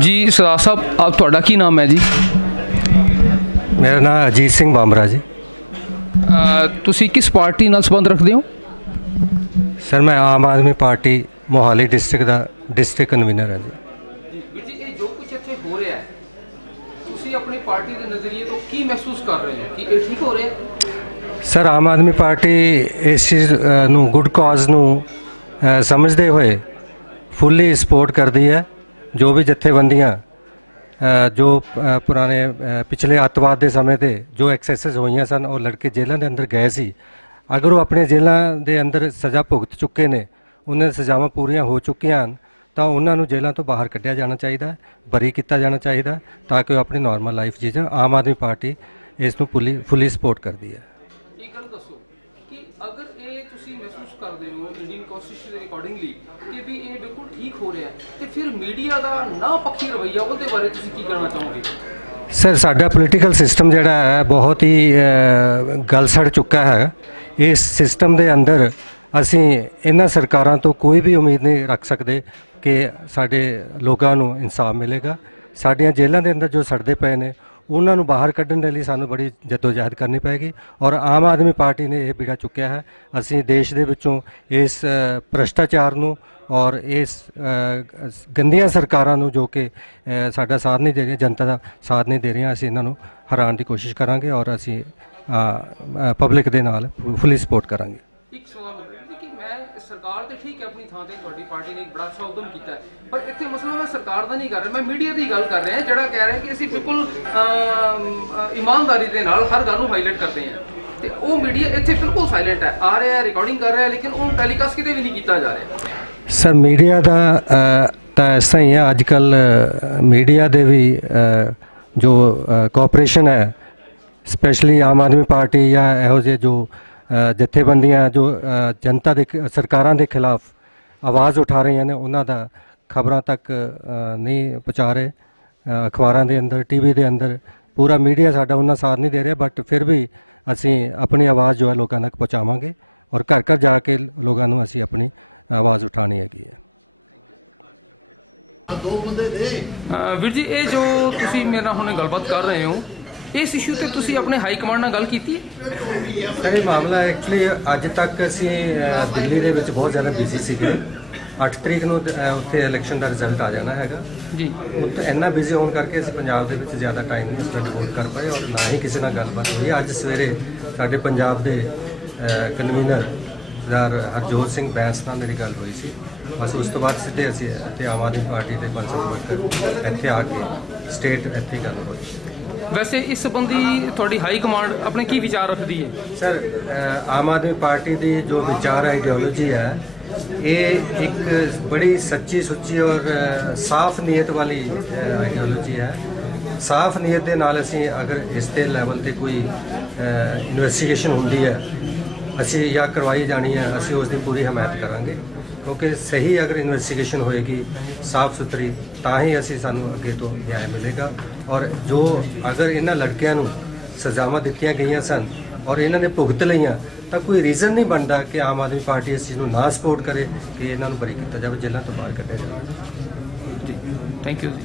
ਜੀ ਸਰਦਾਰ ਸਾਹਿਬ ਆਪ ਤੁਹਾਡਾ ਕੀ ਨਾਮ ਹੈ ਜੀ? ਮੇਰਾ ਨਾਮ ਅਜੀਤ ਸਿੰਘ ਬਾਮਰਾ ਜੀ। ਤੁਸੀਂ ਕਿਸ ਪਾਰਟੀ ਨਾਲ ਸੰਬੰਧ ਰੱਖਦੇ ਹੋ? ਸਰ ਮੈਂ ਆਮ ਆਦਮੀ ਪਾਰਟੀ ਮੋਹਾਲੀ ਡਿਸਟ੍ਰਿਕਟ ਦਾ ਡਿਸਟ੍ਰਿਕਟ ਕਨਵੀਨਰ ਹਾਂ ਜੀ। ਆਪਣੀ ਪਾਰਟੀ ਦੇ ਨਜ਼ਰੀਏ ਤੋਂ ਕੀ ਮਹਿਸੂਸ ਕਰ ਰਹੇ ਹੋ? ਕਿ ਇਹ ਠੀਕ ਹੋ ਰਿਹਾ ਹੈ? ਸਰ ਆਮ ਆਦਮੀ ਪਾਰਟੀ ਇਸ ਚੀਜ਼ ਨੂੰ ਗੁੱਡ ਕਾਜ਼ ਨੂੰ ਸਮਝਦੇ ਹੋਏ ਫੁੱਲੀ ਸਪੋਰਟ ਕਰਦੀ ਹੈ। ਜੋ ਵੀ ਜਥੇਬੰਦੀਆਂ ਜੋ ਪੁਰਾਣੇ ਪਿਛਲੇ ਅੱਤਵਾਦ ਦੇ ਸਮੇਂ ਤੇ ਜੋ ਐਕਸੈਸਸ ਹੋਈਆਂ ਸਨ, ਉਹ ਲੜਕੇ ਜੇਲ੍ਹਾਂ ਦੇ ਅੰਦਰ ਗਏ ਸੀ। ਅਗਰ ਉਹ ਆਪਣੇ ਜੇਲ੍ਹਾਂ ਦੇ ਅੰਦਰ ਸਜ਼ਾ ਭੁਗਤ ਚੁੱਕੇ ਨੇ, ਉਹਨਾਂ ਦੀਆਂ ਸਜ਼ਾਵਾਂ ਪੂਰੀਆਂ ਹੋ ਚੁੱਕੀਆਂ ਹਨ, ਤਾਂ ਉਹਨਾਂ ਨੂੰ ਜੇਲ੍ਹਾਂ ਤੋਂ ਬਾਹਰ ਕੱਢਿਆ ਜਾਣਾ ਚਾਹੀਦਾ, ਬਰੀ ਕੀਤਾ ਜਾਣਾ ਚਾਹੀਦਾ, ਤਾਂ ਕਿ ਉਹ ਆਪਣੀ ਨਾਰਮਲ ਲਾਈਫ ਜੀ ਜਾਣ ਆਮ ਆਦਮੀ ਪਾਰਟੀ ਇਸ ਨੂੰ ਫੁੱਲੀ ਫੁੱਲੀ ਸਪੋਰਟ ਕਰਦੀ ਹੈ ਇਹ ਗੱਲ ਦੱਸੋ ਕਿ ਅਗਰ ਇਹ ਤੁਸੀਂ ਮਹਿਸੂਸ ਕਰਦੇ ਹੋ ਇੰਡੀਅਨ ਅਕੋਰਡਿੰਗਲੀ ਕਿ ਵੀ ਇਹ ਬਿਲਕੁਲ ਠੀਕ ਹੋ ਰਿਹਾ ਤੇ ਫਿਰ ਮੀਡੀਆ ਦਾ ਨਾ ਪੱਖੀ ਰਵੱਈਆ ਉਹਦੇ ਬਾਰੇ ਤੁਸੀਂ ਕੀ ਕਹਿਣਾ ਚਾਹੋਗੇ? ਸਰ ਸਾਡਾ ਪੋਲੀਟੀਕਲ ਸਿਸਟਮ ਜਿਹੜਾ ਹੈ, ਬਹੁਤ ਹੀ ਗਲ ਸੜ ਚੁੱਕਾ ਹੈ। ਇਸ ਸਿਸਟਮ ਦੇ ਅੰਦਰ ਅਸੀਂ ਇਹਨਾਂ ਸਰਕਾਰਾਂ ਤੋਂ ਕੋਈ ਵੀ ਉਮੀਦ ਨਹੀਂ ਰੱਖ ਸਕਦੇ ਕਿ ਸਾਡੇ ਲੋਕਾਂ ਨੂੰ ਇਨਸਾਫ ਮਿਲੇਗਾ। ਸਾਡੀਆਂ ਜੇਲ੍ਹਾਂ ਦੇ ਅੰਦਰ ਜੋ ਸੜਦੇ ਪਏ ਨੇ ਉਹਨਾਂ ਨੂੰ ਬਾਹਰ ਕੱਢਣ ਦੇ ਲਈ ਸਾਨੂੰ ਬੜੀ ਜਦੋਜਹਿਦ ਕਰਨੀ ਪਏਗੀ ਔਰ ਆਮ ਆਦਮੀ ਪਾਰਟੀ ਨੇ ਇਹ ਬੀੜਾ ਚੁੱਕਿਆ ਹੈ। ਅਸੀਂ ਦੇਸ਼ ਦੇ ਵਿੱਚੋਂ ਇਸ ਅ, ਭ੍ਰਸ਼ਟਾਚਾਰ ਨੂੰ ਔਰ ਇਸ ਗੰਦੀਆਂ ਸਰਕਾਰਾਂ ਨੂੰ ਜੋ ਕਿ ਸਾਡਾ ਸਾਥ ਨਹੀਂ ਦੇ ਰਹੀਆਂ ਜਨਤਾ ਦਾ ਸਾਥ ਨਹੀਂ ਦੇ ਰਹੀਆਂ ਅਸੀਂ ਇਹਨਾਂ ਨੂੰ ਹਰਾਉਣ ਦੀ ਕੋਸ਼ਿਸ਼ ਕਰਾਂਗੇ ਔਰ ਅਸੀਂ ਪਬਲਿਕ ਦੇ ਨਾਲ ਫੁੱਲੀ ਸਪੋਰਟ ਕਰਾਂਗੇ। ਇੱਕ ਸਵਾਲ ਹੋ ਰਿਹਾ ਕਿ ਮੈਂ ਸਰਕਾਰ ਤੇ ਠੀਕ ਹੈ, ਆਪਣੀ ਥਾਂ ਤੇ ਤੁਹਾਡੀ ਪਾਰਟੀ ਨੇ ਇੱਕ ਬੜਾ ਅੱਛਾ ਉਦਮ ਕੀਤਾ ਪਰ ਇੱਥੇ ਮਸਲਾ ਮੈਂ ਸਰਕਾਰ ਦਾ ਨਹੀਂ ਕਰ ਰਿਹਾ, ਮੈਂ ਮੀਡੀਆ ਦੀ ਗੱਲ ਕਰ ਰਿਹਾ ਜਿਹੜਾ ਕਹਿ ਰਿਹਾ ਕਿ ਅਸੀਂ ਬਿਲਕੁਲ ਇਮਾਨਦਾਰੀ ਦੇ ਨਾਲ ਹਰ ਗੱਲ ਨੂੰ ਹਾਈਲਾਈਟ ਕਰਦੇ ਹਾਂ। ਤੇ ਉਹ ਮੀਡੀਆ ਇੱਥੇ ਬਿਲਕੁਲ ਸਾਇਲੈਂਟ ਹੈ, ਆ ਰਿਹਾ ਹੈ ਰਿਕਾਰਡਿੰਗ ਕਰ ਰਿਹਾ ਲੇਕਿਨ ਉਹ ਟੈਲੀਕਾਸਟ ਕਿਤੇ ਵੀ ਨਹੀਂ ਕੀਤਾ ਜਾ ਰਿਹਾ। ਸਰ, ਮੀਡੀਆ ਦਾ ਤਾਂ ਇਸ ਹੀ ਹੈ ਅੱਜ ਕੱਲ ਮੀਡੀਆ ਦੇ ਵੀ ਜੋ ਕੋਆਪਰੇਸ਼ਨ ਹੈ ਸਪੈਸ਼ਲੀ ਆਮ ਆਦਮੀ ਪਾਰਟੀ ਜਾਂ ਇਹੋ ਜਿਹੇ ਜੋ ਜਥੇਬੰਦੀਆਂ ਜੋ ਜਨਤਾ ਦੇ ਖ- ਸਰਕਾਰਾਂ ਦੇ ਖਿਲਾਫ ਆਵਾਜ਼ ਉਠਾ ਰਹੀਆਂ ਨੇ ਉਹਨਾਂ ਦਾ ਖਬਰਾਂ ਤੱਕ ਨਹੀਂ ਪਹੁੰਚਾ ਰਹੇ। ਅਖਬਾਰਾਂ ਦੇ ਅੰਦਰ ਟੀਵੀ ਦੇ ਅੰਦਰ ਪੂਰਾ ਮੀਡੀਆ ਸਾਡਾ ਉਹਨਾਂ ਸਾਥ ਨਹੀਂ ਦੇ ਰਿਹਾ ਬਟ ਫਿਰ ਵੀ ਅਸੀਂ ਆਪਣੀ ਆਵਾਜ਼ ਜੋ ਹੈ ਲੋਕਾਂ ਤੱਕ ਪਹੁੰਚਾਵਾਂਗੇ ਔਰ ਘਰ ਘਰ ਜਾ ਕੇ ਲੋਕਾਂ ਨੂੰ ਅਸੀਂ ਆਪਣੀ ਆਵਾਜ਼ ਉਠਾਣੀ ਹੈਗੀ ਹੈ। ਵੀਰ ਜੀ ਇਹ ਜੋ ਤੁਸੀਂ ਮੇਰੇ ਨਾਲ ਹੁਣੇ ਗੱਲਬਾਤ ਕਰ ਰਹੇ ਹੋ ਇਸ ਇਸ਼ੂ ਤੇ ਤੁਸੀਂ ਆਪਣੇ ਹਾਈ ਕਮਾਂਡ ਨਾਲ ਗੱਲ ਕੀਤੀ ਹੈ? ਸਰ ਇਹ ਮਾਮਲਾ ਐਕਚੁਅਲੀ ਅੱਜ ਤੱਕ ਅਸੀਂ ਦਿੱਲੀ ਦੇ ਵਿੱਚ ਬਹੁਤ ਜ਼ਿਆਦਾ ਬਿਜ਼ੀ ਸੀਗੇ। 8 ਤਰੀਕ ਨੂੰ ਤੇ, ਉੱਥੇ ਇਲੈਕਸ਼ਨ ਦਾ ਰਿਜ਼ਲਟ ਆ ਜਾਣਾ ਹੈਗਾ। ਜੀ। ਉੱਥੇ ਇੰਨਾ ਬਿਜ਼ੀ ਹੋਣ ਕਰਕੇ ਅਸੀਂ ਪੰਜਾਬ ਦੇ ਵਿੱਚ ਜ਼ਿਆਦਾ ਟਾਈਮ ਨਹੀਂ ਸਪੈਂਡ ਹੋਰ ਕਰ ਪਾਏ ਔਰ ਨਾ ਹੀ ਕਿਸੇ ਨਾਲ ਗੱਲਬਾਤ ਹੋਈ। ਅੱਜ ਸਵੇਰੇ ਸਾਡੇ ਪੰਜਾਬ ਦੇ ਕਨਵੀਨਰ ਸਰਦਾਰ ਹਰਜੋਤ ਸਿੰਘ ਬੈਂਸ ਨਾਲ ਮੇਰੀ ਗੱਲ ਹੋਈ ਸੀ। ਬਸ ਉਸ ਤੋਂ ਬਾਅਦ ਸਿੱਧੇ ਅਸੀਂ ਇੱਥੇ ਆਮ ਆਦਮੀ ਪਾਰਟੀ ਦੇ ਪੰਜ ਸੌ ਵਰਕਰ ਇੱਥੇ ਆ ਕੇ ਸਟੇਟ ਇੱਥੇ ਹੀ ਗੱਲ ਹੋਈ। ਵੈਸੇ ਇਸ ਸੰਬੰਧੀ ਤੁਹਾਡੀ ਹਾਈ ਕਮਾਂਡ ਆਪਣੇ ਕੀ ਵਿਚਾਰ ਰੱਖਦੀ ਹੈ? ਸਰ ਆਮ ਆਦਮੀ ਪਾਰਟੀ ਦੀ ਜੋ ਵਿਚਾਰ ਆਈਡੀਓਲੋਜੀ ਹੈ, ਇਹ ਇੱਕ ਬੜੀ ਸੱਚੀ ਸੁੱਚੀ ਔਰ ਸਾਫ਼ ਨੀਅਤ ਵਾਲੀ ਆਈਡੀਓਲੋਜੀ ਹੈ। ਸਾਫ਼ ਨੀਅਤ ਦੇ ਨਾਲ ਅਸੀਂ ਅਗਰ ਇਸ ਦੇ ਲੈਵਲ ਤੇ ਕੋਈ ਇਨਵੈਸਟੀਗੇਸ਼ਨ ਹੁੰਦੀ ਹੈ ਅਸੀਂ ਜਾਂ ਕਰਵਾਈ ਜਾਣੀ ਹੈ, ਅਸੀਂ ਉਸ ਦੀ ਪੂਰੀ ਹਮਾਇਤ ਕਰਾਂਗੇ। ਕਿਉਂਕਿ ਸਹੀ ਅਗਰ ਇਨਵੈਸਟੀਗੇਸ਼ਨ ਹੋਏਗੀ, ਸਾਫ਼ ਸੁਥਰੀ, ਤਾਂ ਹੀ ਅਸੀਂ ਸਾਨੂੰ ਅੱਗੇ ਤੋਂ ਨਿਆਂ ਮਿਲੇਗਾ। ਔਰ ਜੋ ਅਗਰ ਇਹਨਾਂ ਲੜਕਿਆਂ ਨੂੰ ਸਜ਼ਾਵਾਂ ਦਿੱਤੀਆਂ ਗਈਆਂ ਸਨ ਔਰ ਇਹਨਾਂ ਨੇ ਭੁਗਤ ਲਈਆਂ, ਤਾਂ ਕੋਈ ਰੀਜ਼ਨ ਨਹੀਂ ਬਣਦਾ ਕਿ ਆਮ ਆਦਮੀ ਪਾਰਟੀ ਇਸ ਚੀਜ਼ ਨੂੰ ਨਾ ਸਪੋਰਟ ਕਰੇ, ਕਿ ਇਹਨਾਂ ਨੂੰ ਬਰੀ ਕੀਤਾ ਜਾਵੇ, ਜੇਲ੍ਹਾਂ ਤੋਂ ਬਾਹਰ ਕੱਢਿਆ ਜਾਵੇ। ਜੀ ਥੈਂਕ ਯੂ ਜੀ।